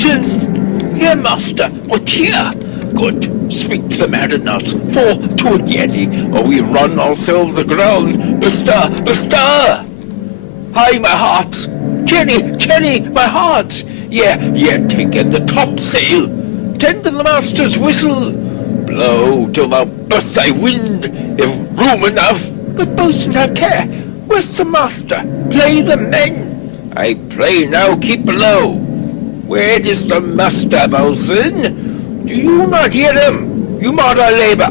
listen! Here, master, what here? Good, speak to the mariners, for to it yelly, or we run ourselves aground. Bestir, bestir! Hi, my hearts! Jenny, my hearts! Yeah, take in the topsail! Tend to the master's whistle! Blow till thou burst thy wind, if room enough! Good boatswain, have care! Where's the master? Play the men! I pray now, keep below! Where is the master, boatswain? Do you not hear him? You mod our labour!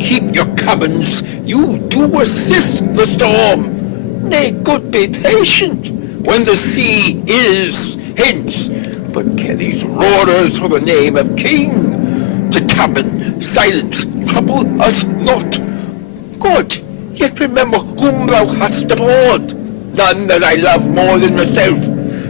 Keep your cabins! You do assist the storm! Nay, good, be patient! When the sea is hence, but care these roarers for the name of king? To cabin, silence, trouble us not. Good, yet remember whom thou hast aboard. None that I love more than myself.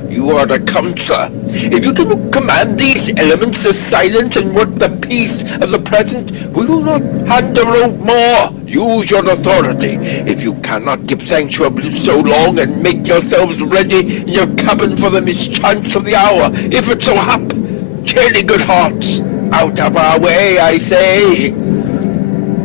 You are the counsellor. If you can command these elements of silence and work the peace of the present, we will not hand the rope more. Use your authority. If you cannot give sanctuary so long, and make yourselves ready in your cabin for the mischance of the hour, if it so hap. Cheerly, good hearts, out of our way, I say.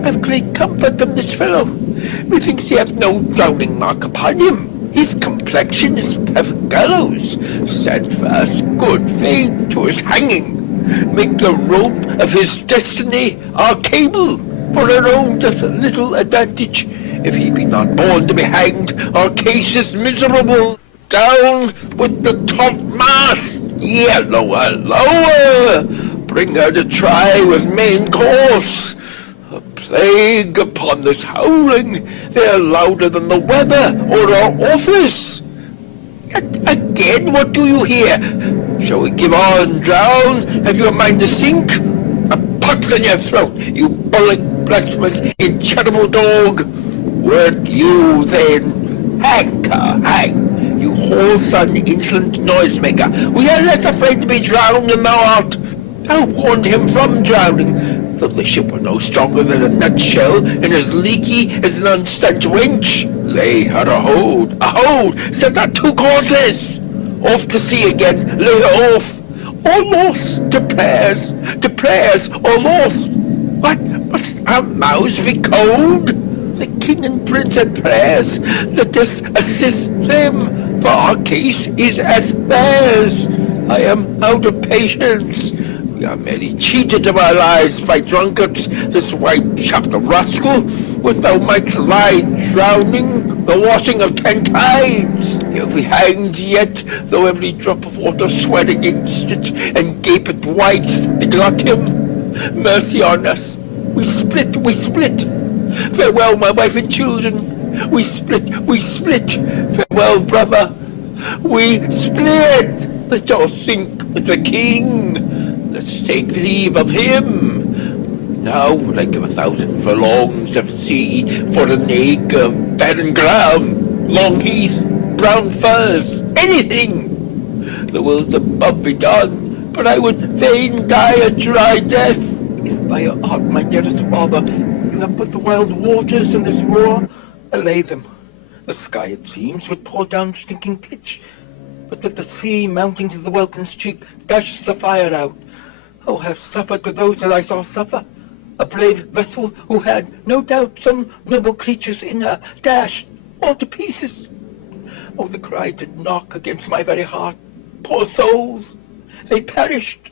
I've great comfort from this fellow. Methinks he hath no drowning mark upon him. His complexion is perfect gallows. Stand fast, good faith, to his hanging. Make the rope of his destiny our cable, for our own doth little advantage. If he be not born to be hanged, our case is miserable. Down with the topmast! Yeah, lower! Bring her to try with main course. A plague upon this howling! They're louder than the weather or our office. Again, what do you hear? Shall we give on, drown? Have you a mind to sink? A pox in your throat, you bullock, blasphemous, incurable dog! Work you then? Hang, you whoreson, insolent noisemaker! We are less afraid to be drowned than thou art. I warned him from drowning, though the ship were no stronger than a nutshell, and as leaky as an unstanched wench. Lay her a hold, set her 2 courses! Off to sea again, lay her off! Or lost to prayers, or lost! What, must our mouths be cold? The king and prince at prayers, let us assist them, for our case is as theirs. I am out of patience. We are merely cheated of our lives by drunkards. This white-chapped rascal, when thou mightst lie drowning the washing of 10 tides. He'll be hanged yet, though every drop of water sweat against it, and gapeth wide to glut him. Mercy on us! We split! Farewell, my wife and children! We split! Farewell, brother! We split! Let us sink with the king! Let's take leave of him! Now would I give 1,000 furlongs of sea for an acre of barren ground, long heath, brown furze, anything! The wills above be done, but I would fain die a dry death. If by your art, my dearest father, you have put the wild waters in this roar, allay them. The sky, it seems, would pour down stinking pitch, but that the sea, mounting to the welkin's cheek, dashes the fire out. Oh, I have suffered with those that I saw suffer. A brave vessel who had, no doubt, some noble creatures in her, dashed all to pieces. Oh, the cry did knock against my very heart. Poor souls! They perished.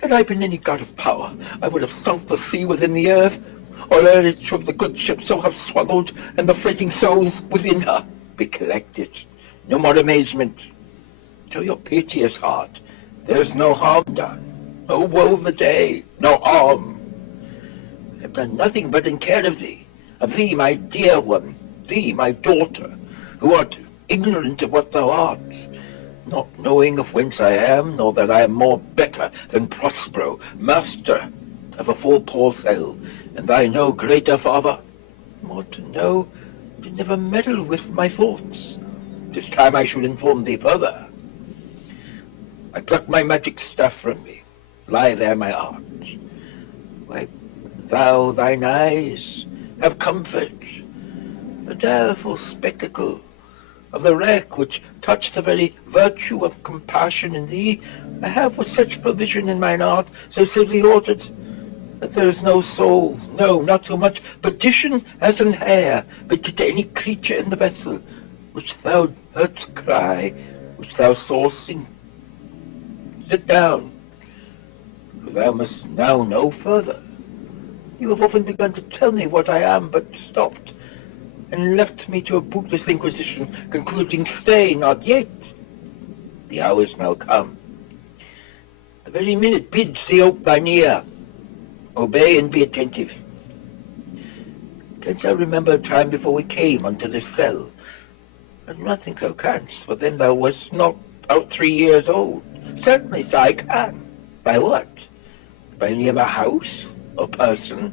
Had I been any god of power, I would have sunk the sea within the earth, or ere it should the good ship so have swallowed, and the freighting souls within her be collected. No more amazement. To your piteous heart, there is no harm done. Oh, woe the day, no harm. I have done nothing but in care of thee, my dear one, thee, my daughter, who art ignorant of what thou art, not knowing of whence I am, nor that I am more better than Prospero, master of a full poor cell, and thy no greater father. More to know, to never meddle with my thoughts. 'Tis time I should inform thee further. I pluck my magic staff from me. Lie there, my art. Wipe thou thine eyes, have comfort. The direful spectacle of the wreck which touch the very virtue of compassion in thee, I have with such provision in mine art, so simply ordered, that there is no soul, no, not so much petition as an hair, but to any creature in the vessel, which thou heardst cry, which thou sawest sing. Sit down, for thou must now know further. You have often begun to tell me what I am, but stopped, and left me to a bootless inquisition, concluding, stay, not yet. The hour is now come. The very minute bids thee ope thine ear. Obey and be attentive. Canst thou remember a time before we came unto this cell? I do not think thou canst, for then thou wast not out 3 years old. Certainly, sir, I can. By what? By any of a house or person?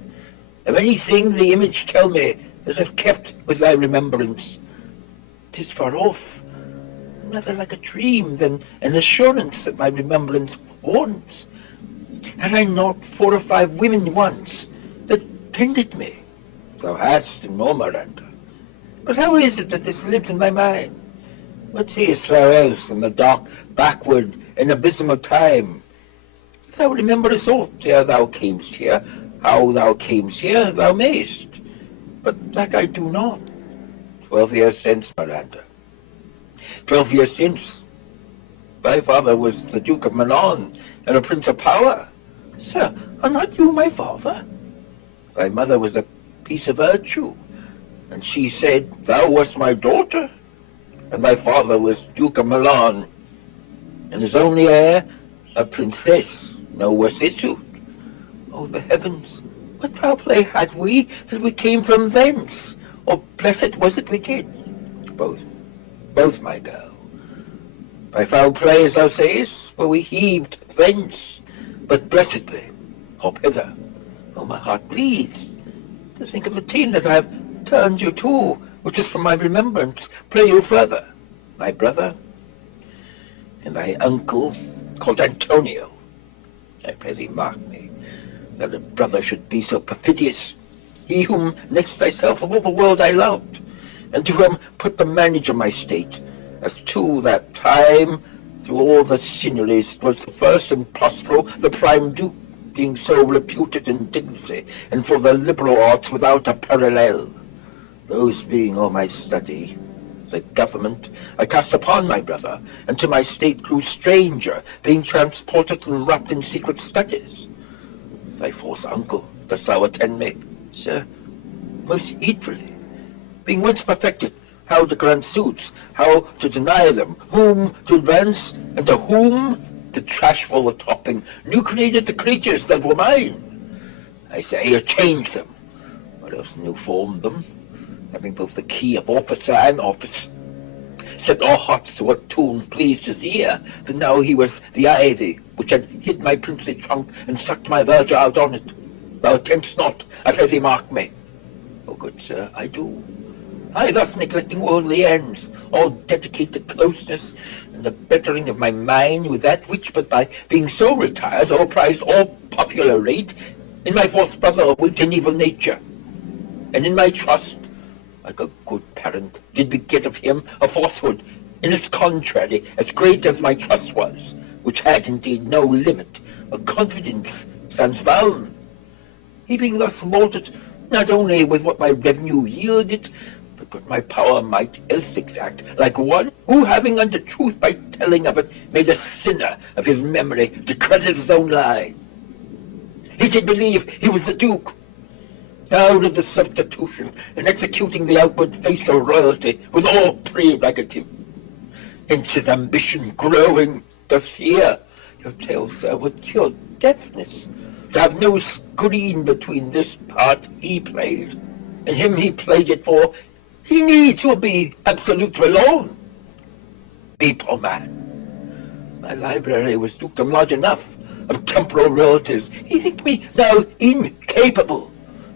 Of anything the image tell me that I've kept with thy remembrance? 'Tis far off, rather like a dream than an assurance that my remembrance wants. Had I not 4 or 5 women once that tended me? Thou hast, and more, Miranda. But how is it that this lives in thy mind? What seest thou else in the dark, backward, and abysmal time? If thou rememberest aught ere thou camest here, how thou camest here, thou mayst. But that I do not. 12 years since, Miranda. 12 years since. Thy father was the Duke of Milan, and a prince of power. Sir, are not you my father? Thy mother was a piece of virtue, and she said thou wast my daughter, and thy father was Duke of Milan, and his only heir, a princess, no worse issued. Oh, the heavens! What foul play had we that we came from thence? Or blessed was it we did? Both, my girl. By foul play, as thou sayest, were we heaved thence, but blessedly hop hither. Oh, my heart bleeds to think of the team that I have turned you to, which is from my remembrance. Pray you further, my brother, and thy uncle, called Antonio. I pray thee mark me, that a brother should be so perfidious, he whom next thyself of all the world I loved, and to whom put the manage of my state, as to that time, through all the signories, was the first and Prospero, the prime duke, being so reputed in dignity, and for the liberal arts without a parallel. Those being all my study, the government I cast upon my brother, and to my state grew stranger, being transported and wrapped in secret studies. Thy false uncle, dost thou attend me? Sir, most heedfully, being once perfected, how to grant suits, how to deny them, whom to advance, and to whom to trash for the topping, new created the creatures that were mine. I say, or change them, or else new formed them, having both the key of officer and office. Set our hearts to what tune pleased his ear, that now he was the ivy which had hid my princely trunk and sucked my verdure out on it. Thou attemptst not, I pray thee mark me. Oh, good sir, I do. I, thus neglecting worldly ends, all dedicate to closeness and the bettering of my mind with that which, but by being so retired, all prized all popular rate, in my false brother await an evil nature, and in my trust, like a good parent, did beget of him a falsehood, in its contrary, as great as my trust was, which had indeed no limit, a confidence sans bound. He being thus lauded, not only with what my revenue yielded, but what my power might else exact, like one who, having under truth by telling of it, made a sinner of his memory to credit his own lie. He did believe he was the Duke. Out of the substitution, and executing the outward face of royalty with all prerogative. Hence his ambition growing, thus here, your tale, sir, would cure deafness, to have no screen between this part he played, and him he played it for. He needs will be absolute alone. Be poor man. My library was dukedom large enough of temporal relatives. He think me now incapable.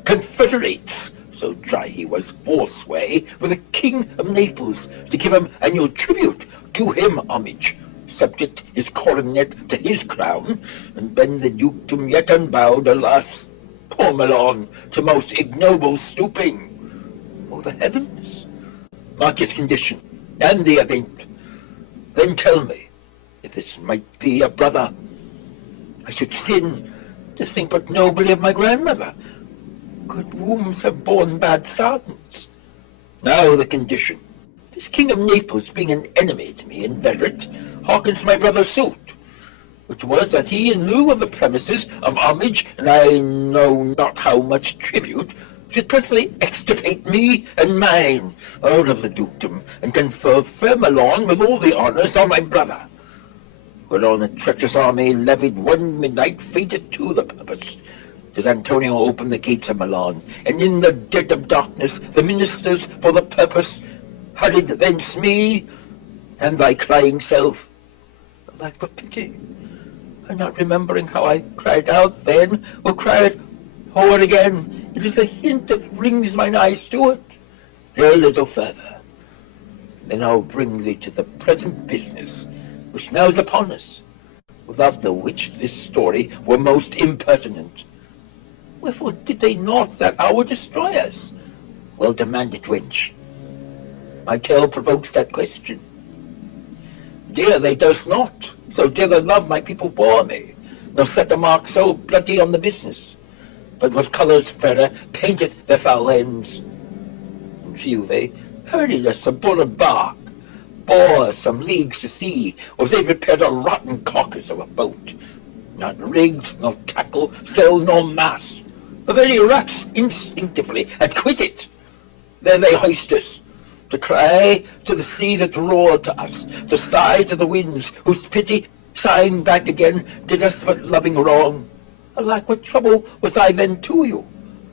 Confederates, so try he was forsway, with the King of Naples, to give him annual tribute, do him homage, subject his coronet to his crown, and bend the dukedom yet unbowed, alas, poor Milan, to most ignoble stooping. Oh, the heavens! Mark his condition, and the event. Then tell me, if this might be a brother, I should sin to think but nobly of my grandmother. Good wombs have borne bad sons. Now the condition. This King of Naples being an enemy to me inveterate, hearkens to my brother's suit, which was that he, in lieu of the premises of homage, and I know not how much tribute, should presently extirpate me and mine out of the dukedom, and confer fair Milan with all the honours on my brother. Whereon a treacherous army levied one midnight fainted to the purpose. Did Antonio open the gates of Milan, and in the dead of darkness the ministers for the purpose hurried thence me and thy crying self. Like for pity, and not remembering how I cried out then, or cried o'er again, it is the hint that rings mine eyes to it. A little further, then I'll bring thee to the present business which now is upon us, without the which this story were most impertinent. Wherefore did they not that hour destroy us? Well, demand it, wench. My tale provokes that question. Dear, they durst not, so dear the love my people bore me, nor set a mark so bloody on the business, but with colours fairer painted their foul ends. And few they hurried us a bull of bark, bore some leagues to sea, or they repaired a rotten carcass of a boat, not rigged, nor tackle, sail, nor mast. The very rats instinctively had quit it. There they hoist us, to cry to the sea that roared to us, to sigh to the winds, whose pity, sighing back again, did us but loving wrong. Alack, what trouble was I then to you?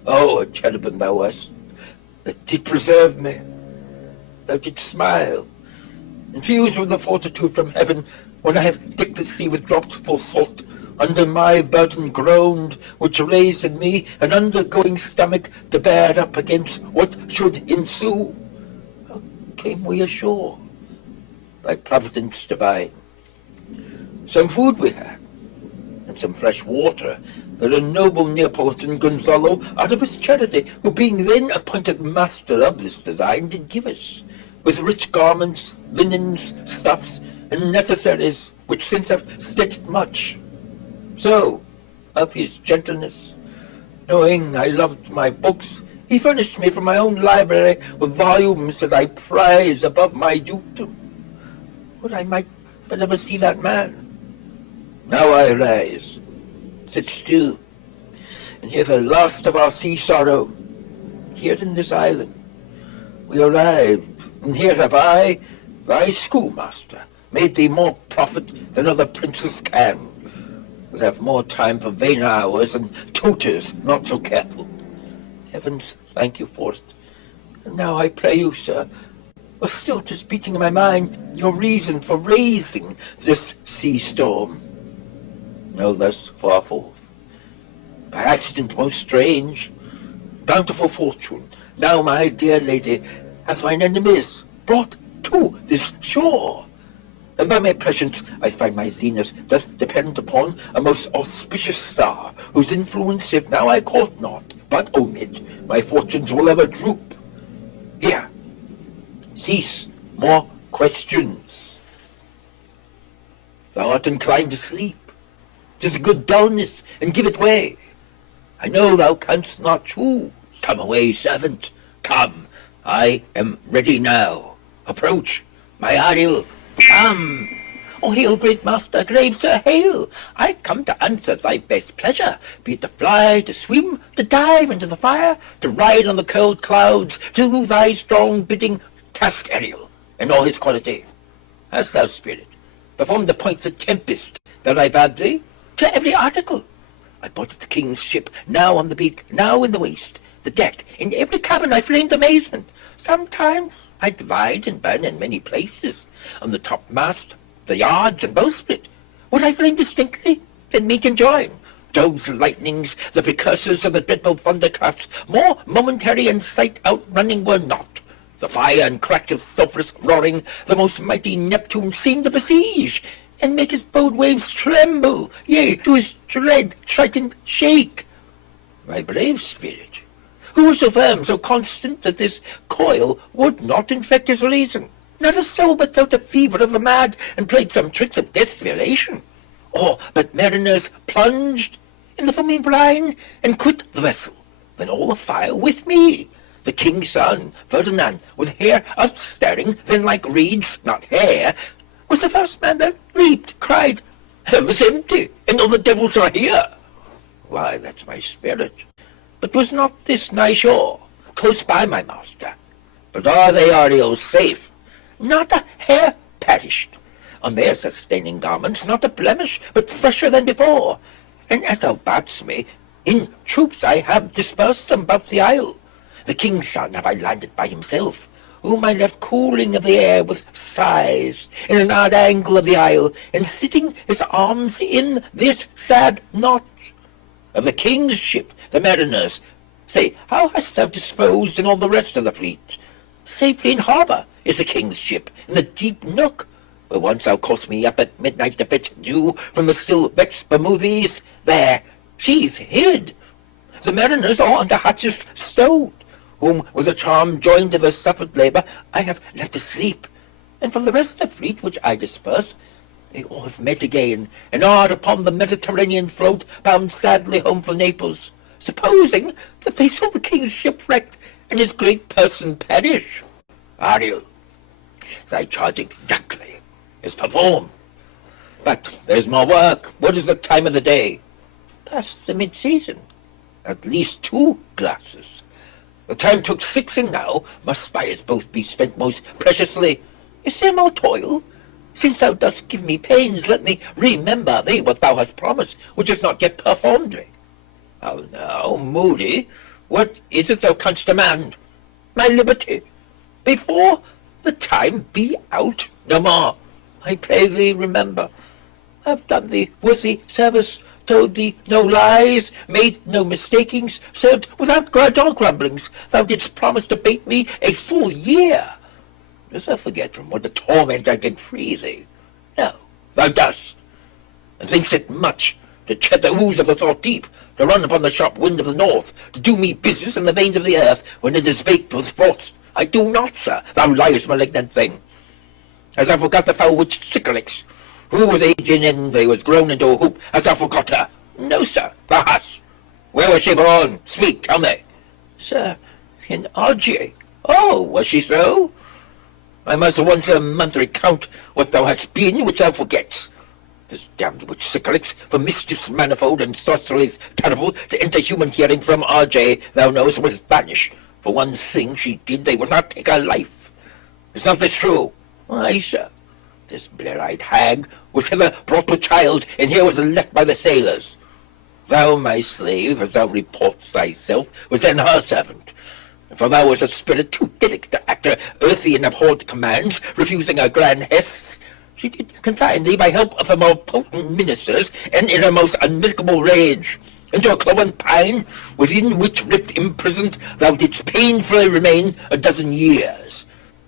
Oh, a cherubim thou wast, that did preserve me. Thou didst smile, infused with the fortitude from heaven, when I have dipped the sea with drops full salt, under my burden groaned, which raised in me an undergoing stomach to bear up against what should ensue. How came we ashore? By providence divine. Some food we had, and some fresh water, that a noble Neapolitan Gonzalo, out of his charity, who being then appointed master of this design, did give us, with rich garments, linens, stuffs, and necessaries, which since have stitched much. So, of his gentleness, knowing I loved my books, he furnished me from my own library with volumes that I prize above my dukedom. Would I might but ever see that man. Now I rise, sit still, and hear the last of our sea sorrow. Here in this island we arrived, and here have I, thy schoolmaster, made thee more profit than other princes can. We'll have more time for vain hours and tutors not so careful. Heavens thank you for it. And now I pray you, sir, was still just beating in my mind your reason for raising this sea storm. No, thus far forth. By accident most strange, bountiful fortune, now my dear lady, hath mine enemies brought to this shore. And by my presence I find my zenith doth depend upon a most auspicious star, whose influence, if now I court not, but omit, my fortunes will ever droop. Here, cease more questions. Thou art inclined to sleep. 'Tis a good dullness, and give it way. I know thou canst not choose. Come away, servant, come. I am ready now. Approach, my Ariel. Come. Oh, hail, great master, grave sir, hail. I come to answer thy best pleasure, be it to fly, to swim, to dive into the fire, to ride on the curled clouds, to thy strong bidding. Task, Ariel, in all his quality. Hast thou, spirit, performed the points of tempest that I bade thee? To every article. I boarded the king's ship, now on the beak, now in the waist, the deck, in every cabin I flamed amazement. Sometimes I divide and burn in many places, on the topmast, the yards, and bowsprit. Would I flame distinctly, then meet and join? Jove's lightnings, the precursors of the dreadful thundercrafts, more momentary and sight outrunning were not. The fire and crack of sulphurous roaring, the most mighty Neptune seen to besiege, and make his bold waves tremble, yea, to his dread Triton shake. My brave spirit, who was so firm, so constant, that this coil would not infect his reason? Not a soul but felt the fever of the mad, and played some tricks of desperation. Or but mariners plunged in the foaming brine, and quit the vessel. Then all the fire with me. The king's son, Ferdinand, with hair upstaring, then like reeds, not hair, was the first man that leaped, cried, "Hell is empty, and all the devils are here." Why, that's my spirit. But was not this nigh shore, close by my master? But are they all safe? Not a hair perished. On their sustaining garments, not a blemish, but fresher than before. And as thou badst me, in troops I have dispersed them about the isle. The king's son have I landed by himself, whom I left cooling of the air with sighs in an odd angle of the isle, and sitting his arms in this sad knot. Of the king's ship, the mariners, say, how hast thou disposed in all the rest of the fleet? Safely in harbour is the king's ship, in the deep nook, where once thou call'st me up at midnight to fetch dew from the still vexed Bermoothes. There she's hid. The mariners are under hatches stowed, whom with a charm joined to the suffered labour I have left asleep. And for the rest of the fleet which I disperse, they all have met again, and are upon the Mediterranean float, bound sadly home for Naples, supposing that they saw the king's ship wrecked, and his great person perish. Are you? Thy charge exactly is performed. But there's more work. What is the time of the day? Past the mid-season. At least 2 glasses. The time took 6, and now must by us both be spent most preciously. Is there more toil? Since thou dost give me pains, let me remember thee what thou hast promised, which is not yet performed thee. How now, Moody, what is it thou canst demand? My liberty. Before the time be out, no more. I pray thee remember. I have done thee worthy service, told thee no lies, made no mistakings, served without grudge or grumblings. Thou didst promise to bait me a full year. Dost thou forget from what the torment I did free thee? No, thou dost, and think'st it much to tread the ooze of the thought deep, to run upon the sharp wind of the north, to do me business in the veins of the earth, when it is baked with thoughts. I do not, sir, thou liest, malignant thing. Hast thou forgot the foul witch Sycorax, who with age and envy was grown into a hoop? Hast thou forgot her? No, sir, thou hast. Where was she born? Speak, tell me. Sir, in Algiers. Oh, was she so? I must once a month recount what thou hast been, which thou forgets. This damned witch Sycorax, for mischiefs manifold and sorceries terrible, to enter human hearing from Algiers, thou knowest, was banished. For one thing she did, they would not take her life. Is not this true? Aye, sir. This blear-eyed hag was hither brought with child, and here was left by the sailors. Thou, my slave, as thou reportst thyself, was then her servant. And for thou was a spirit too delicate to act her earthy and abhorred commands, refusing her grand hests, she did confine thee by help of her more potent ministers, and in her most unmistakable rage, into a cloven pine, within which rift imprisoned thou didst painfully remain a dozen years,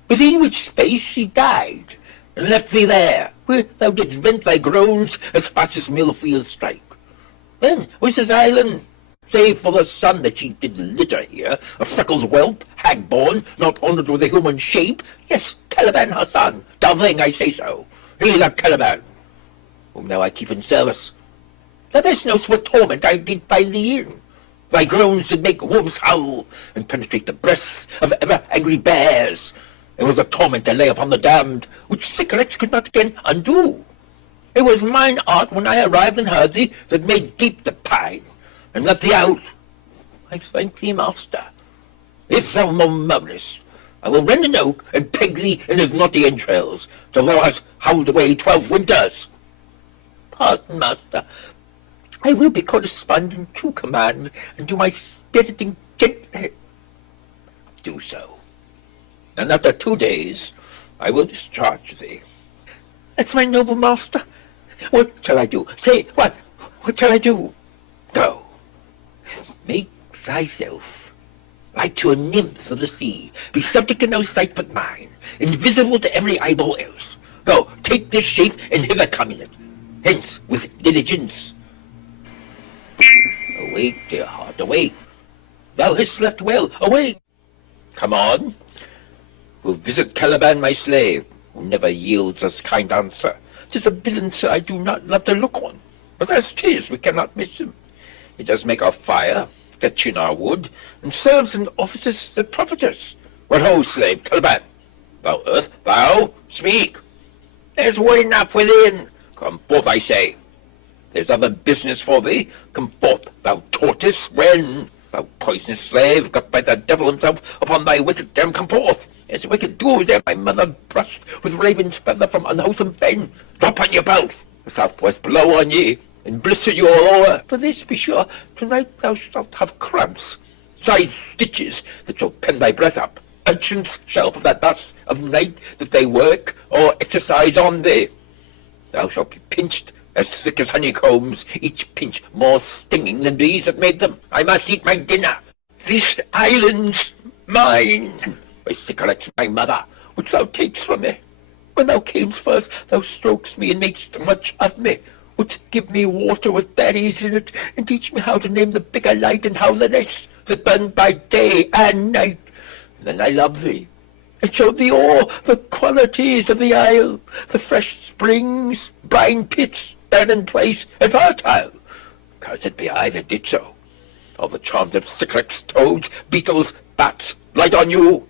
within which space she died, and left thee there, where thou didst vent thy groans as fast as mill wheels strike. Then was this island, save for the son that she did litter here, a freckled whelp, hag-born, not honoured with a human shape, yes, Caliban her son, thing I say so, he that Caliban, whom now I keep in service. Thou best knowest what torment I did find thee in. Thy groans did make wolves howl, and penetrate the breasts of ever-angry bears. It was a torment that lay upon the damned, which Sycorax could not again undo. It was mine art, when I arrived and heard thee, that made deep the pine, and let thee out. I thank thee, master. If thou murmurest, I will rend an oak and peg thee in his knotty entrails, till thou hast howled away 12 winters. Pardon, master. I will be correspondent to command, and do my spiriting gently. Do so. And after 2 days, I will discharge thee. That's my noble master. What shall I do? Say, what? What shall I do? Go. Make thyself like to a nymph of the sea, be subject to no sight but mine, invisible to every eyeball else. Go, take this shape, and hither come in it. Hence, with diligence. Awake, dear heart, awake. Thou hast slept well. Awake. Come on. will visit Caliban, my slave, who never yields us kind answer. 'Tis a villain, sir, I do not love to look on, but as 'tis, we cannot miss him. He does make our fire, fetch in our wood, and serves in offices that profit us. What ho, slave, Caliban! Thou earth, thou, speak! There's wood enough within. Come forth, I say. There's other business for thee. Come forth, thou tortoise. When? Thou poisonous slave, got by the devil himself upon thy wicked dam, come forth. As wicked do there my mother brushed with raven's feather from unwholesome fen. Drop on your both. The southwest blow on ye, and blister you all over. For this, be sure, tonight thou shalt have cramps, size stitches that shall pen thy breath up. Urchins shall for that thus of night that they work or exercise on thee. Thou shalt be pinched as thick as honeycombs, each pinch more stinging than bees that made them. I must eat my dinner. This island's mine. My cigarette's my mother, which thou takes from me. When thou camest first, thou strokest me and madest much of me. Wouldst give me water with berries in it, and teach me how to name the bigger light and how the less, that burn by day and night. And then I love thee, and showed thee all the qualities of the isle, the fresh springs, brine pits, barren place, and fertile. Cursed be I that did so. All the charms of cichlids, toads, beetles, bats, light on you.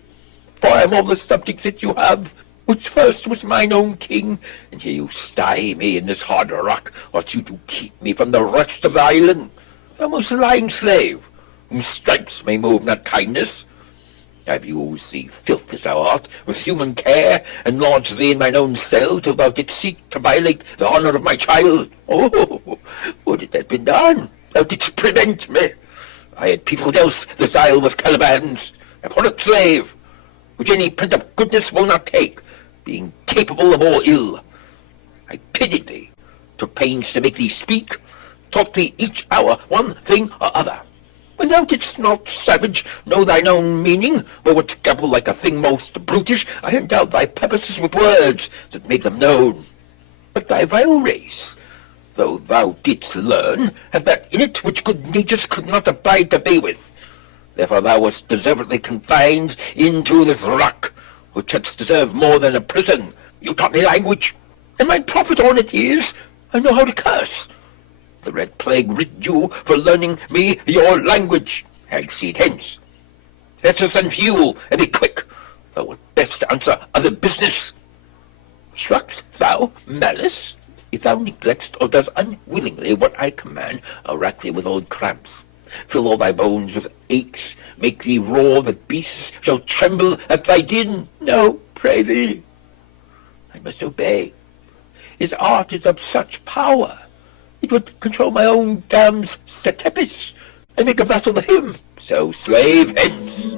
For I am all the subjects that you have, which first was mine own king, and here you stay me in this hard rock, whilst you do keep me from the rest of the island. Thou most lying slave, whom stripes may move, not kindness. I've used thee, filth as thou art, with human care, and lodged thee in mine own cell, till thou didst seek to violate the honour of my child. Oh, would it had been done? Thou didst prevent me. I had peopled else this isle with Calibans, abhorrent slave, which any pent of goodness will not take, being capable of all ill. I pitied thee, took pains to make thee speak, taught thee each hour one thing or other. When thou didst not, savage, know thine own meaning, or wouldst gabble like a thing most brutish, I endowed thy purposes with words that made them known. But thy vile race, though thou didst learn, had that in it which good natures could not abide to be with. Therefore thou wast deservedly confined into this rock, which hadst deserved more than a prison. You taught me language, and my profit on it is, I know how to curse. The red plague rid you for learning me your language. Hagseed hence. Fetch us and fuel, and be quick. Thou wert best answer other business. Shrugg'st thou malice? If thou neglectst or dost unwillingly what I command, I'll rack thee with old cramps, fill all thy bones with aches, make thee roar that beasts shall tremble at thy din. No, pray thee, I must obey. His art is of such power, it would control my own dam's tempest, and make a vassal of him. So, slave, hence.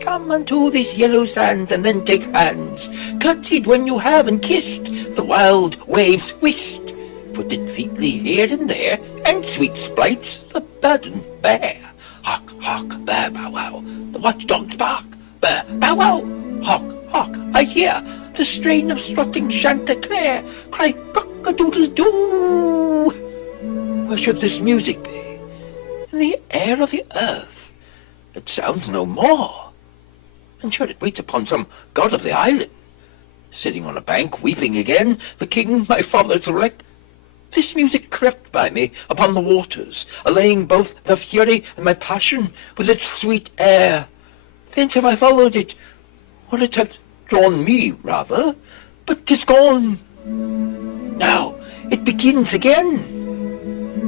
Come unto these yellow sands, and then take hands, curtsied when you have, and kissed the wild waves whist, footed featly here and there, and sweet sprites the burden bear. Hark, hark, bear, bow wow, the watchdogs bark, bear, bow wow. Hark, hark, I hear the strain of strutting chanticleer cry cock-a-doodle-doo. Where should this music be? In the air of the earth. It sounds no more. And sure it waits upon some god of the island. Sitting on a bank, weeping again, the king, my father's wreck. This music crept by me upon the waters, allaying both the fury and my passion with its sweet air. Thence have I followed it, or it hath drawn me, rather, but 'tis gone. Now it begins again.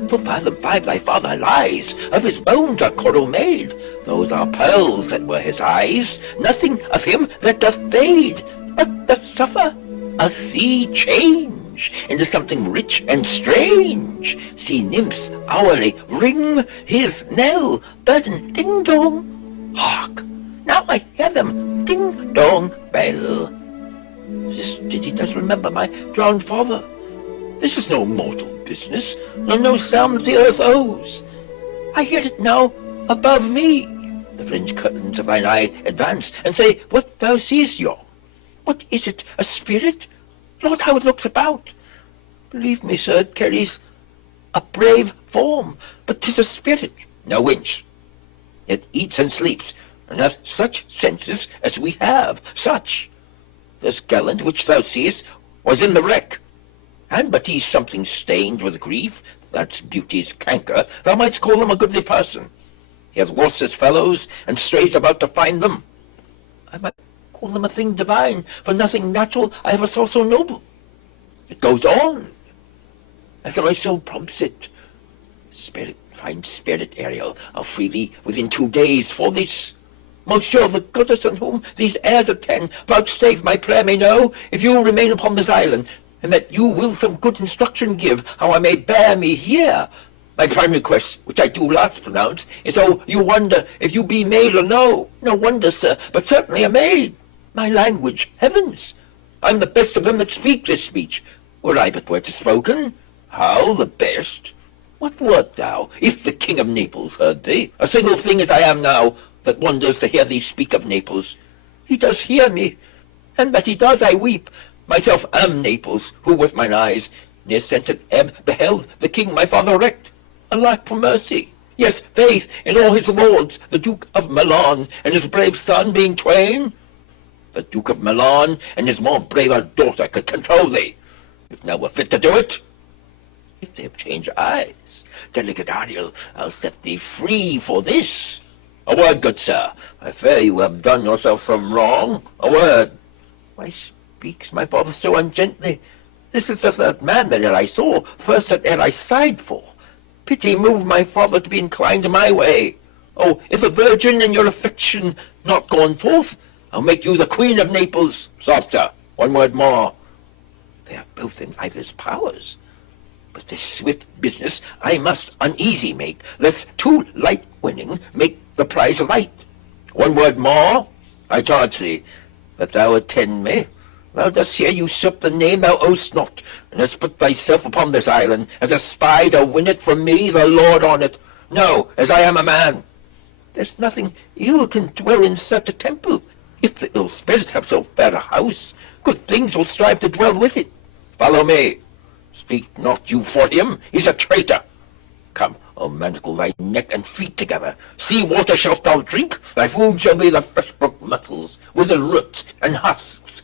For fathom 5 thy father lies, of his bones are coral made, those are pearls that were his eyes, nothing of him that doth fade, but doth suffer a sea change into something rich and strange. Sea nymphs hourly ring his knell, burden ding-dong. Hark! Now I hear them, ding-dong bell. This ditty does remember my drowned father. This is no mortal business, nor no sound that the earth owes. I hear it now above me. The fringed curtains of thine eye advance, and say, what thou seest, yo. What is it, a spirit? Lord, how it looks about. Believe me, sir, it carries a brave form, but 'tis a spirit. Now, wench, it eats and sleeps, and hath such senses as we have, such. This gallant which thou seest was in the wreck, and but he's something stained with grief, that's beauty's canker, thou mightst call him a goodly person. He hath lost his fellows, and strays about to find them. I might call him a thing divine, for nothing natural I ever saw so noble. It goes on, as my soul prompts it. Spirit, fine spirit, Ariel, I'll free thee within 2 days for this. Most sure the goddess on whom these airs attend, vouchsafe my prayer may know, if you remain upon this island, and that you will some good instruction give, how I may bear me here. My prime request, which I do last pronounce, is, oh, you wonder if you be maid or no. No wonder, sir, but certainly a maid. My language, heavens! I'm the best of them that speak this speech. Were I but were to spoken, how the best? What wert thou, if the King of Naples heard thee? A single thing as I am now, that wonders to hear thee speak of Naples. He does hear me, and that he does I weep. Myself am Naples, who with mine eyes, near sensate ebb, beheld the king my father wrecked. Alack for mercy! Yes, faith, in all his lords, the Duke of Milan and his brave son being twain. The Duke of Milan and his more braver daughter could control thee, if now were fit to do it. If they have changed eyes, delicate Ariel, I'll set thee free for this. A word, good sir. I fear you have done yourself some wrong. A word. Why speaks my father so ungently? This is the third man that e'er I saw, first that e'er I sighed for. Pity move my father to be inclined my way. Oh, if a virgin in your affection not gone forth, I'll make you the Queen of Naples. Softer, one word more. They are both in either's powers. But this swift business I must uneasy make, lest too light winning make the prize light. One word more, I charge thee, that thou attend me. Thou dost here usurp the name thou owest not, and hast put thyself upon this island as a spy to win it from me, the lord on it. No, as I am a man. There's nothing ill can dwell in such a temple. If the ill spirits have so fair a house, good things will strive to dwell with it. Follow me. Speak not you for him, he's a traitor. Come, I'll manacle thy neck and feet together. Sea water shalt thou drink, thy food shall be the fresh brook mussels, withered roots and husks,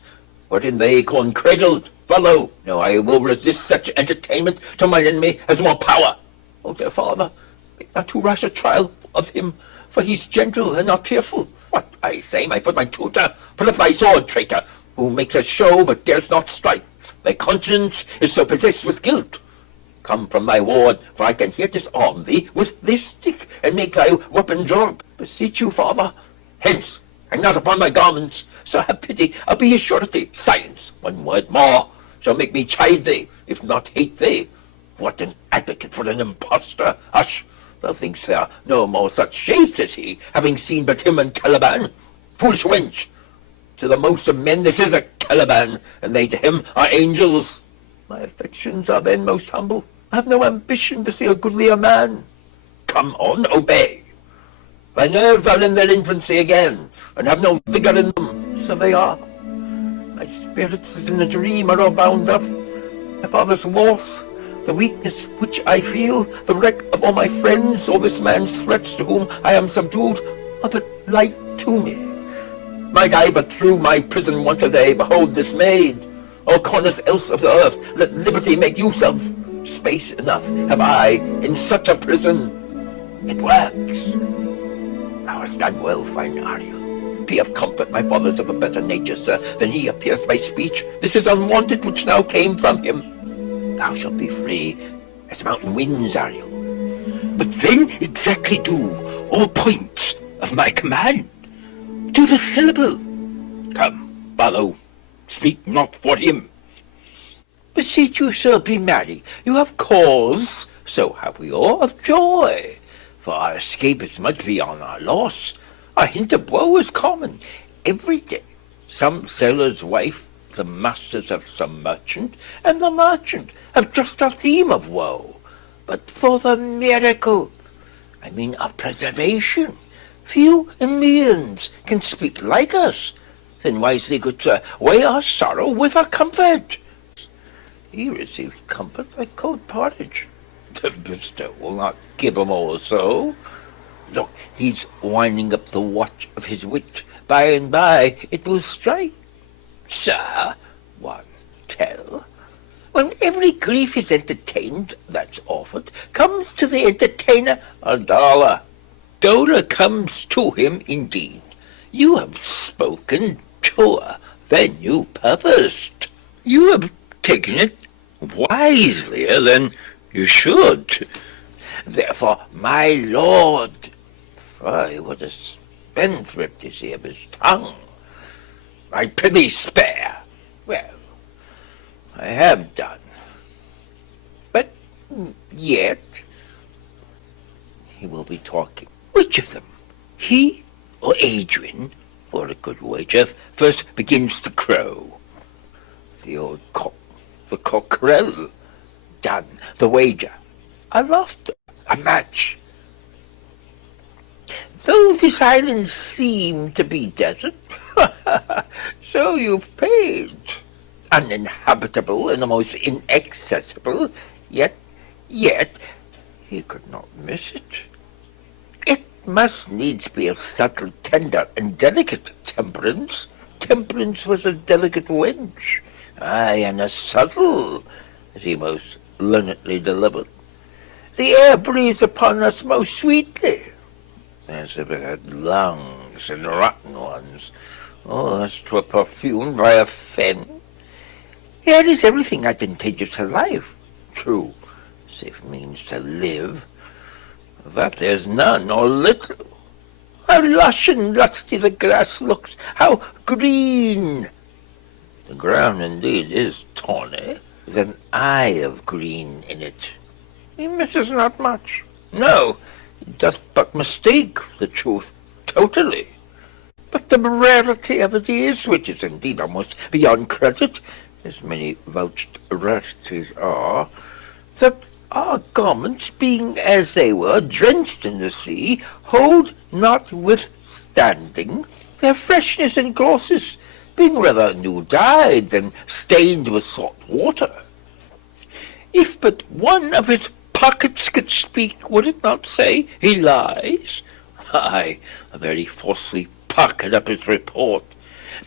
wherein the acorn cradled. Follow. No, I will resist such entertainment till mine enemy has more power. O dear father, make not too rash a trial of him, for he's gentle and not fearful. What, I say, my foot, my tutor, put up thy sword, traitor, who makes a show but dares not strike. Thy conscience is so possessed with guilt. Come from thy ward, for I can here disarm thee with this stick, and make thy weapon drop. Beseech you, father. Hence, hang not upon my garments. So have pity, I'll be his surety. Silence, one word more, shall make me chide thee, if not hate thee. What an advocate for an impostor! Hush, thou thinkst there are no more such shades as he, having seen but him and Caliban. Foolish wench! To the most of men this is a Caliban, and they to him are angels. My affections are then most humble. I have no ambition to see a goodlier man. Come on, obey. Thy nerves are in their infancy again, and have no vigour in them. So they are. My spirits as in a dream are all bound up. My father's loss, the weakness which I feel, the wreck of all my friends, all this man's threats to whom I am subdued, are but light to me. Might I but through my prison once a day behold this maid, all corners else of the earth let liberty make use of, space enough have I in such a prison. It works. Thou hast done well, fine Ariel. Be of comfort, my father's of a better nature, sir, than he appears by speech. This is unwanted which now came from him. Thou shalt be free as mountain winds, Ariel. But then exactly do all points of my command. To the syllable. Come, follow. Speak not for him. Beseech you, sir, be merry. You have cause, so have we all, of joy. For our escape is much beyond our loss. A hint of woe is common every day. Some sailor's wife, the masters of some merchant, and the merchant have just a theme of woe. But for the miracle, I mean our preservation, few in millions can speak like us. Then wisely, good sir, weigh our sorrow with our comfort. He receives comfort like cold porridge. The bestow will not give him all so. Look, he's winding up the watch of his wit. By and by it will strike. Sir, one tell. When every grief is entertained that's offered, comes to the entertainer $1. Dollar comes to him indeed. You have spoken truer than you purposed. You have taken it wiselier than you should. Therefore, my lord, fie, what a spendthrift is he of his tongue. I prithee spare. Well, I have done. But yet he will be talking. Which of them, he or Adrian, for a good wager, first begins to crow? The old cock, the cockerel. Done. The wager. A laughter. A match. Though this island seem to be desert, so you've paid. Uninhabitable and almost inaccessible, yet he could not miss it. It must needs be of subtle, tender, and delicate temperance. Temperance was a delicate wench, aye, and a subtle, as he most learnedly delivered. The air breathes upon us most sweetly, as if it had lungs and rotten ones, as 'twere perfumed by a fen. Air is everything advantageous to life, true, save means to live. That there's none or little. How lush and lusty the grass looks, how green! The ground indeed is tawny, with an eye of green in it. He misses not much. No, he doth but mistake the truth totally. But the rarity of it is, which is indeed almost beyond credit, as many vouched rarities are, that our garments, being as they were, drenched in the sea, hold notwithstanding their freshness and glosses, being rather new dyed than stained with salt water. If but one of his pockets could speak, would it not say he lies? Aye, a very falsely pocket up his report.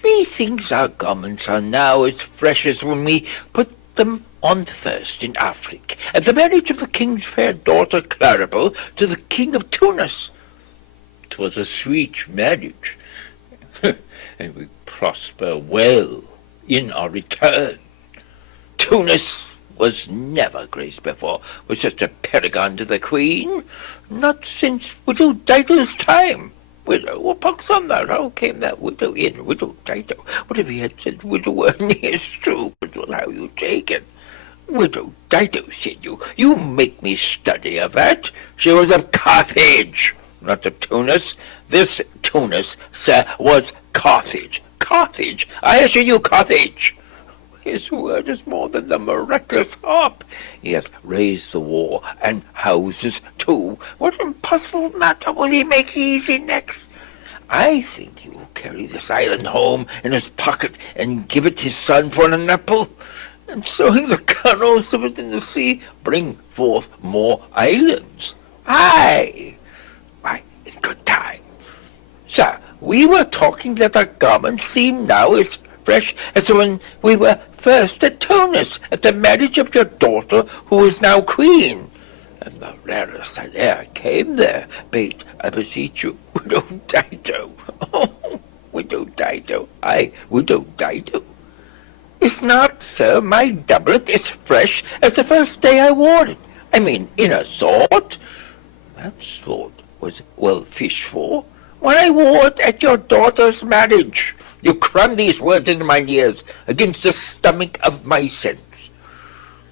Methinks our garments are now as fresh as when we put them on first in Afric, at the marriage of the king's fair daughter Claribel to the king of Tunis. 'Twas a sweet marriage, and we prosper well in our return. Tunis was never graced before with such a paragon to the queen, not since widow Dido's time. Widow, what pox on that? How came that widow in? Widow Dido. What if he had said widower? Yes, true, but how you take it? Widow Dido, said you. You make me study of that. She was of Carthage, not of Tunis. This Tunis, sir, was Carthage. Carthage? I assure you, Carthage. His word is more than the miraculous harp. He hath raised the war, and houses too. What impossible matter will he make easy next? I think he will carry this island home in his pocket and give it his son for an apple, and sowing the kernels of it in the sea, bring forth more islands. Aye, why, in good time. Sir, we were talking that our garments seem now as fresh as when we were first at Tunis, at the marriage of your daughter, who is now queen. And the rarest that e'er came there, bade, I beseech you, widow Dido. Oh, widow Dido, aye, widow Dido. Is not, sir, my doublet as fresh as the first day I wore it? I mean, in a sort. That sort was well fished for, when I wore it at your daughter's marriage. You cram these words into mine ears against the stomach of my sense.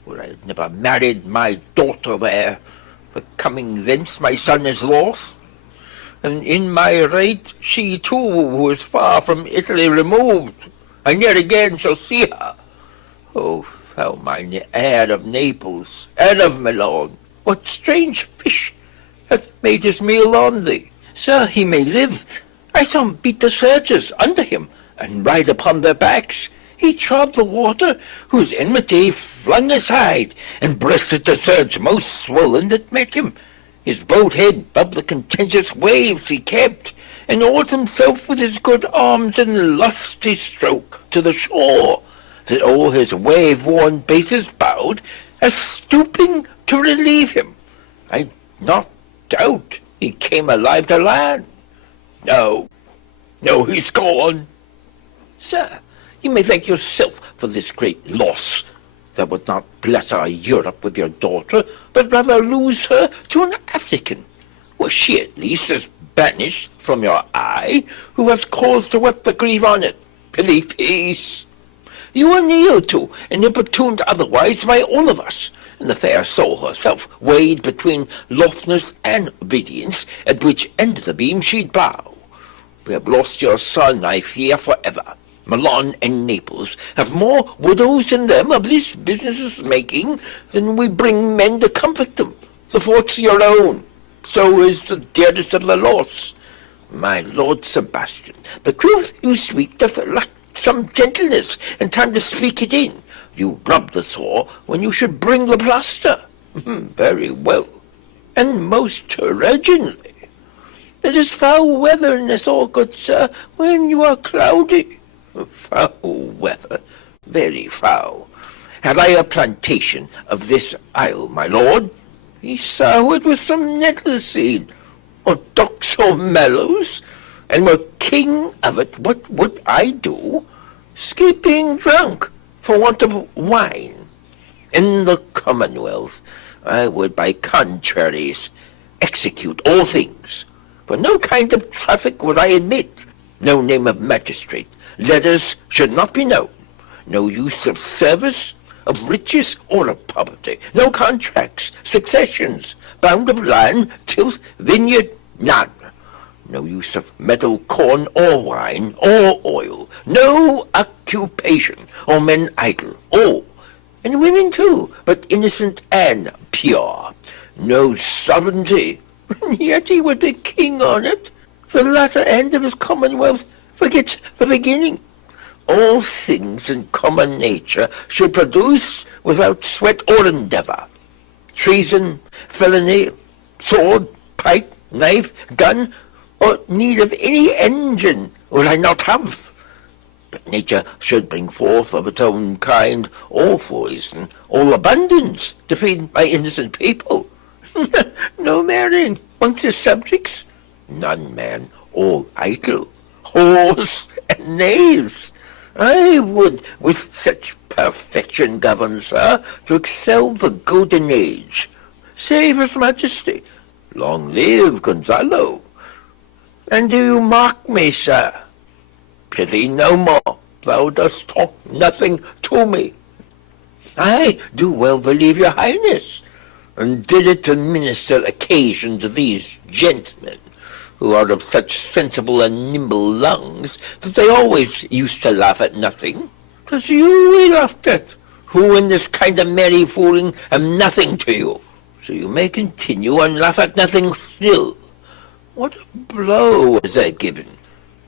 Would I had never married my daughter there, for coming thence my son is lost, and in my right she too, who is far from Italy removed, I ne'er again shall see her. Oh, thou mine heir of Naples, and of Milan, what strange fish hath made his meal on thee? Sir, he may live. I saw him beat the surges under him, and ride upon their backs. He trod the water, whose enmity he flung aside, and breasted the surge most swollen that met him. His bowed head above the contentious waves he kept, and oared himself with his good arms in lusty stroke to the shore, that all his wave-worn bases bowed, as stooping to relieve him. I not doubt he came alive to land. No, he's gone. Sir, you may thank yourself for this great loss. Thou would not bless our Europe with your daughter, but rather lose her to an African. Were she at least as banished from your eye, who has cause to wet the grief on it? Pity peace. You were kneeled to and importuned otherwise by all of us, and the fair soul herself weighed between lothness and obedience, at which end of the beam she'd bow. We have lost your son, I fear, forever. Milan and Naples have more widows in them of this business making than we bring men to comfort them. The fault's your own. So is the dearest of the loss. My Lord Sebastian, the truth you speak doth lack some gentleness and time to speak it in. You rub the sore when you should bring the plaster. Very well, and most originally. It is foul weather in this all, good sir, when you are cloudy. Foul weather, very foul. Had I a plantation of this isle, my lord, he soured with some nettle seed, or docks or mallows, and were king of it, what would I do? Escape being drunk for want of wine. In the Commonwealth I would by contraries execute all things. For no kind of traffic would I admit, no name of magistrate, letters should not be known, no use of service, of riches or of poverty, no contracts, successions, bound of land, tilth, vineyard, none. No use of metal, corn, or wine, or oil, no occupation, or men idle, all, and women too, but innocent and pure. No sovereignty, and yet he was the king on it. The latter end of his commonwealth forgets the beginning. All things in common nature should produce without sweat or endeavour. Treason, felony, sword, pike, knife, gun, or need of any engine would I not have. But nature should bring forth of its own kind all poison, all abundance to feed my innocent people. No marrying amongst his subjects, none, man, all idle, whores and knaves. I would with such perfection govern, sir, to excel the golden age. Save his majesty. Long live Gonzalo. And do you mark me, sir? Prithee no more. Thou dost talk nothing to me. I do well believe your highness, and did it to minister occasion to these gentlemen, who are of such sensible and nimble lungs that they always used to laugh at nothing. 'Twas you we laughed at, who in this kind of merry fooling am nothing to you. So you may continue and laugh at nothing still. What a blow was I given,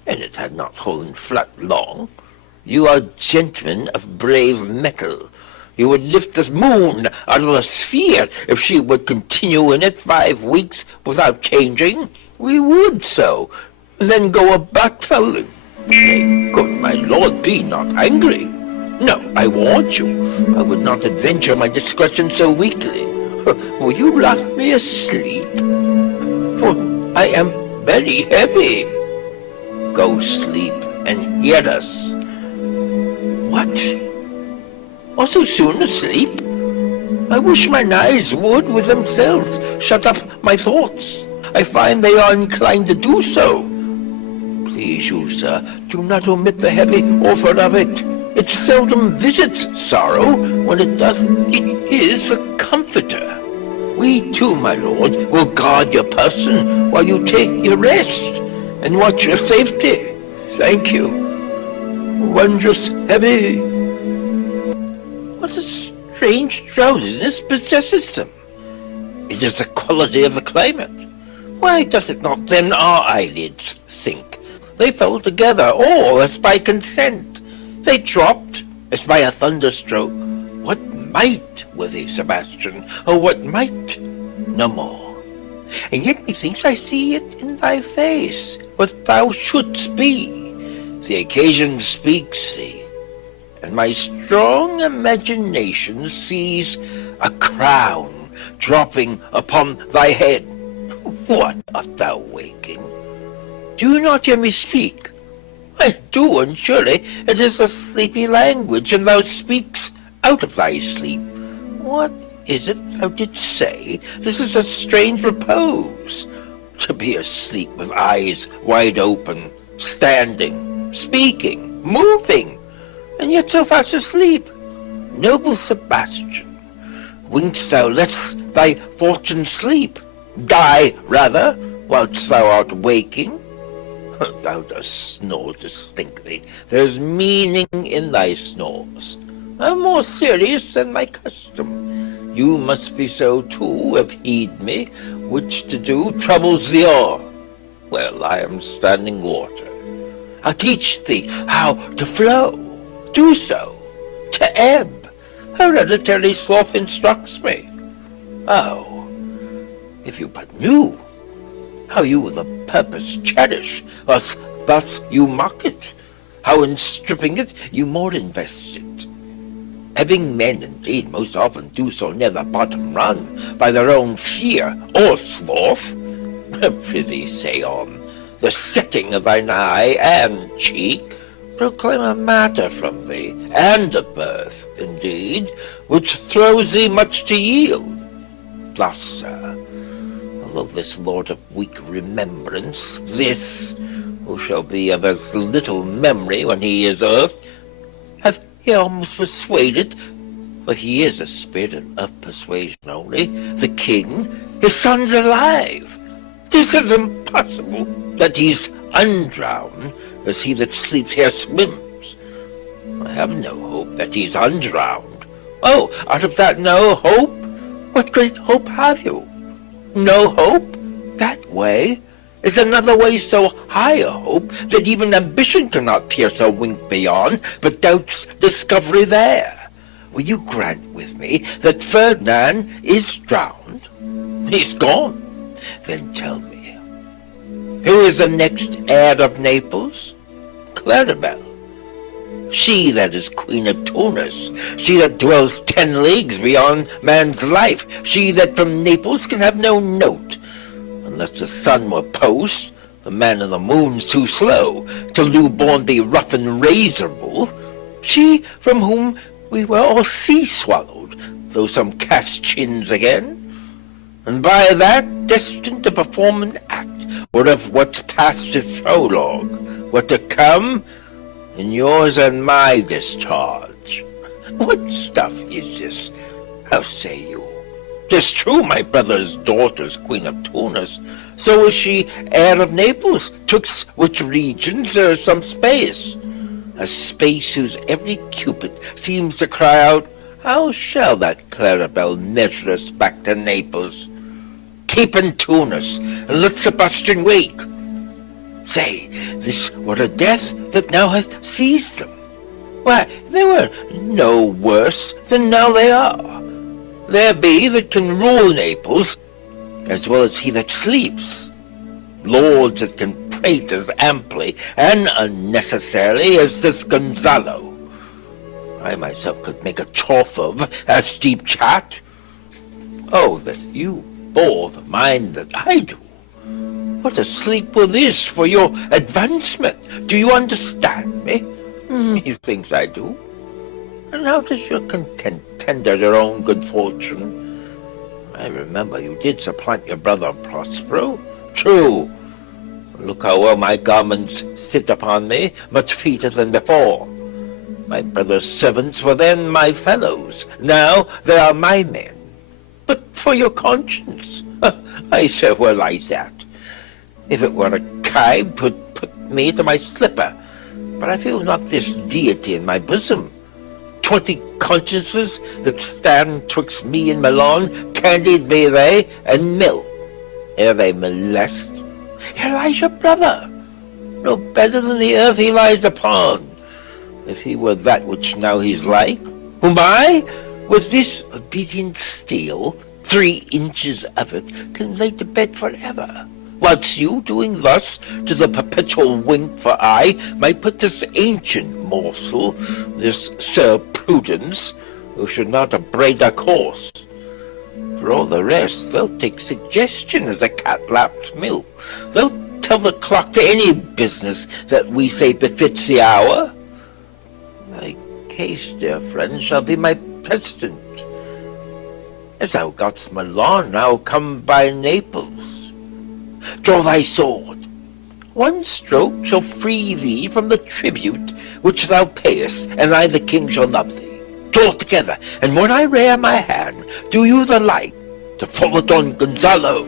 and it had not fallen flat long. You are gentlemen of brave metal. You would lift the moon out of the sphere if she would continue in it 5 weeks without changing. We would so, and then go a bat-fowling. Nay, good my lord, be not angry. No, I warn you, I would not adventure my discretion so weakly. Will you laugh me asleep? For I am very heavy. Go sleep and hear us. What? Or so soon asleep? I wish mine eyes would with themselves shut up my thoughts. I find they are inclined to do so. Please you, sir, do not omit the heavy offer of it. It seldom visits sorrow. When it doth, it is a comforter. We too, my lord, will guard your person while you take your rest and watch your safety. Thank you. Wondrous heavy. What a strange drowsiness possesses them. It is the quality of the climate. Why doth it not then our eyelids sink? They fell together, all as by consent. They dropped as by a thunderstroke. What might, worthy Sebastian, or what might? No more. and yet methinks I see it in thy face, what thou shouldst be. The occasion speaks thee, and my strong imagination sees a crown dropping upon thy head. What, art thou waking? Do you not hear me speak? I do, and surely it is a sleepy language, and thou speaks out of thy sleep. What is it thou didst say? This is a strange repose, to be asleep with eyes wide open, standing, speaking, moving, and yet so fast asleep. Noble Sebastian, winkst thou lest thy fortune sleep? Die, rather, whilst thou art waking? Thou dost snore distinctly. There's meaning in thy snores. I'm more serious than my custom. You must be so too, if heed me, which to do troubles thee o'er. Well, I am standing water. I'll teach thee how to flow. Do so. To ebb. Hereditary sloth instructs me. Oh, if you but knew how you the purpose cherish, thus you mock it, how in stripping it you more invest it. Ebbing men indeed most often do so near the bottom run, by their own fear or sloth. Prithee say on. The setting of thine eye and cheek proclaim a matter from thee, and a birth, indeed, which throws thee much to yield. Thus, sir, although this lord of weak remembrance, this, who shall be of as little memory when he is earthed, hath he almost persuaded, for he is a spirit of persuasion only, the king, his son's alive. 'Tis as impossible that he's undrowned as he that sleeps here swims. I have no hope that he's undrowned. Oh, out of that no hope? What great hope have you? No hope? That way is another way so high a hope that even ambition cannot pierce a wink beyond, but doubts discovery there. Will you grant with me that Ferdinand is drowned? He's gone. Then tell me, who is the next heir of Naples? Claribel. She that is Queen of Tunis, she that dwells 10 leagues beyond man's life, she that from Naples can have no note, unless the sun were post, the man in the moon's too slow, till newborn be rough and razorable, she from whom we were all sea-swallowed, though some cast chins again, and by that destined to perform an act, whereof what's past is prologue, what to come, in yours and my discharge. What stuff is this? How say you? 'Tis true my brother's daughter's Queen of Tunis, so is she heir of Naples, twixt which regions there is some space, a space whose every cupid seems to cry out, how shall that Claribel measure us back to Naples? Keep in Tunis, and let Sebastian wake. Say, this were a death that now hath seized them. Why, they were no worse than now they are. There be that can rule Naples, as well as he that sleeps. Lords that can prate as amply and unnecessarily as this Gonzalo. I myself could make a trough of as deep chat. Oh, that you bore the mind that I do. What a sleep will this for your advancement? Do you understand me? Methinks I do. And how does your content tender your own good fortune? I remember you did supplant your brother Prospero. True. Look how well my garments sit upon me, much feater than before. My brother's servants were then my fellows. Now they are my men. But for your conscience, I say well like that. If it were a kite, 'twould put me to my slipper. But I feel not this deity in my bosom. 20 consciences that stand twixt me and Milan, candied be they, and milk, ere they molest. Here lies your brother, no better than the earth he lies upon, if he were that which now he's like, whom I, with this obedient steel, 3 inches of it can lay to bed forever. Whilst you doing thus to the perpetual wink for eye might put this ancient morsel, this Sir Prudence, who should not upbraid a course. For all the rest, they'll take suggestion as a cat laps milk. They'll tell the clock to any business that we say befits the hour. Thy case, dear friend, shall be my precedent. As thou gotst Milan, now come by Naples. Draw thy sword. One stroke shall free thee from the tribute which thou payest, and I the king shall love thee. Draw together, and when I rear my hand, do you the like to follow Don Gonzalo.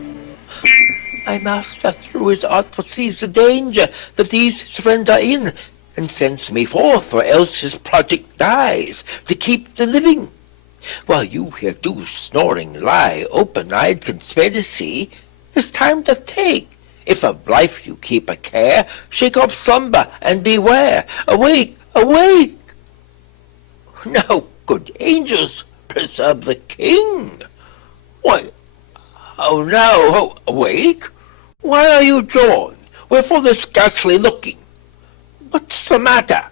My master through his art foresees the danger that these his friends are in, and sends me forth, or else his project dies, to keep the living. While you here do snoring lie, open-eyed can spare to see, it's time to take. If of life you keep a care, shake off slumber and beware. Awake, awake! Now, good angels, preserve the king. Why, how now, awake? Why are you drawn? Wherefore this ghastly looking? What's the matter?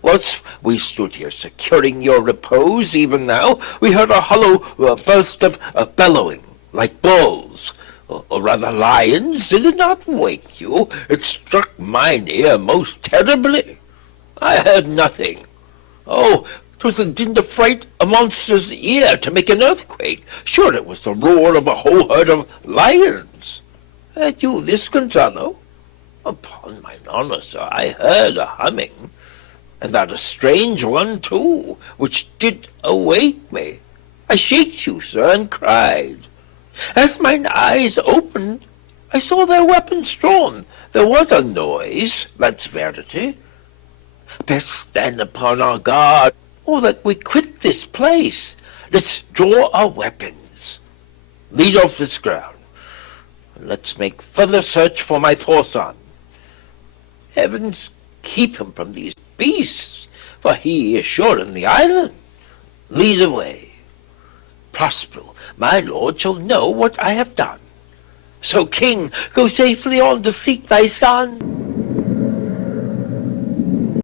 Whilst we stood here securing your repose, even now, we heard a hollow burst of bellowing, like bulls, or rather lions. Did it not wake you? It struck mine ear most terribly. I heard nothing. Oh, 'twas the din to fright a monster's ear to make an earthquake. Sure it was the roar of a whole herd of lions. Heard you this, Gonzalo? Upon mine honor, sir, I heard a humming, and that a strange one too, which did awake me. I shaked you, sir, and cried. As mine eyes opened, I saw their weapons drawn. There was a noise, that's verity. Best stand upon our guard, or that we quit this place. Let's draw our weapons. Lead off this ground, and let's make further search for my poor son. Heavens keep him from these beasts, for he is sure in the island. Lead away. Prospero, my lord, shall know what I have done. So, king, go safely on to seek thy son.